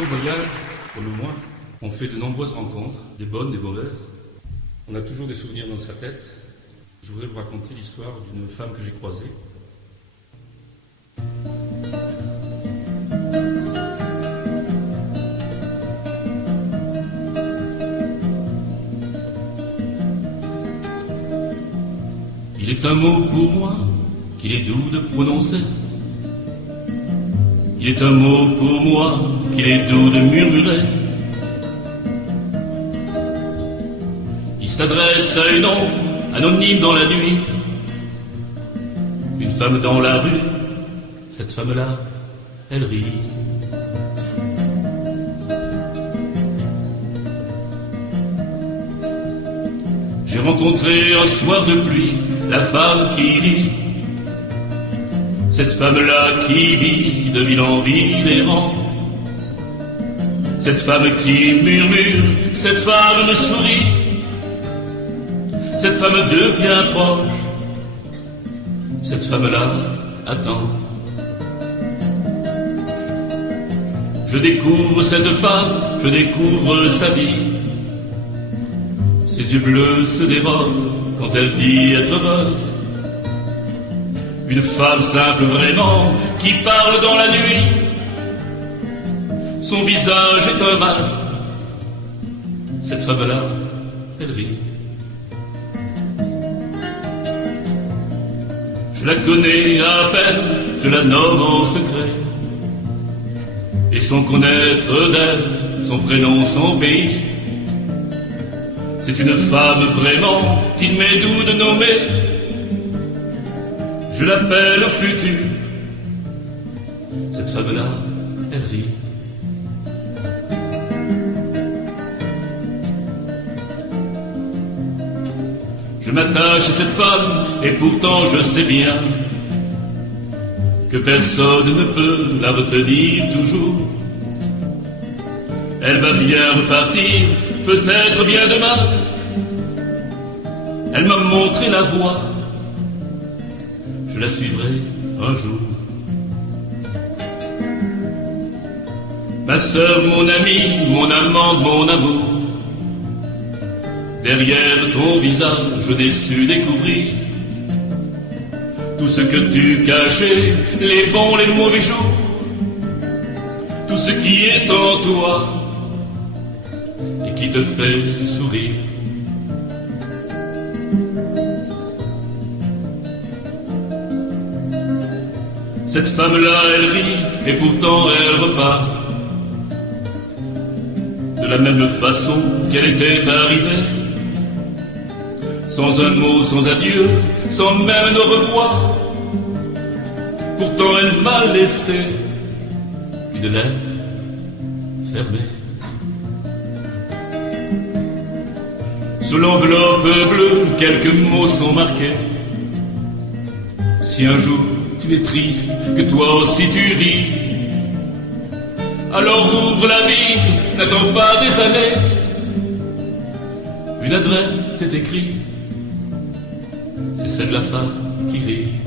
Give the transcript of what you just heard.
Quand on voyage, comme moi, on fait de nombreuses rencontres, des bonnes, des mauvaises. On a toujours des souvenirs dans sa tête. Je voudrais vous raconter l'histoire d'une femme que j'ai croisée. Il est un mot pour moi qu'il est doux de prononcer. Il est un mot pour moi qu'il est doux de murmurer. Il s'adresse à une ombre anonyme dans la nuit. Une femme dans la rue, cette femme-là, elle rit. J'ai rencontré un soir de pluie la femme qui rit. Cette femme-là qui vit de ville en ville errant. Cette femme qui murmure, cette femme me sourit. Cette femme devient proche. Cette femme-là attend. Je découvre cette femme, je découvre sa vie. Ses yeux bleus se dérobent quand elle dit être heureuse. Une femme simple vraiment, qui parle dans la nuit. Son visage est un masque. Cette femme-là, elle rit. Je la connais à peine, je la nomme en secret. Et sans connaître d'elle, son prénom, son pays. C'est une femme vraiment qu'il m'est doux de nommer. Je l'appelle au futur. Cette femme-là, elle rit. Je m'attache à cette femme et pourtant je sais bien que personne ne peut la retenir toujours. Elle va bien repartir, peut-être bien demain. Elle m'a montré la voie. Je la suivrai un jour. Ma sœur, mon amie, mon amante, mon amour. Derrière ton visage, je n'ai su découvrir tout ce que tu cachais, les bons, les mauvais jours. Tout ce qui est en toi et qui te fait sourire. Cette femme-là, elle rit, et pourtant elle repart de la même façon qu'elle était arrivée. Sans un mot, sans adieu, sans même au revoir. Pourtant elle m'a laissé une lettre fermée. Sous l'enveloppe bleue, quelques mots sont marqués. Si un jour tu es triste, que toi aussi tu ris, alors ouvre-la vite, n'attends pas des années. Une adresse est écrite, c'est celle de la femme qui rit.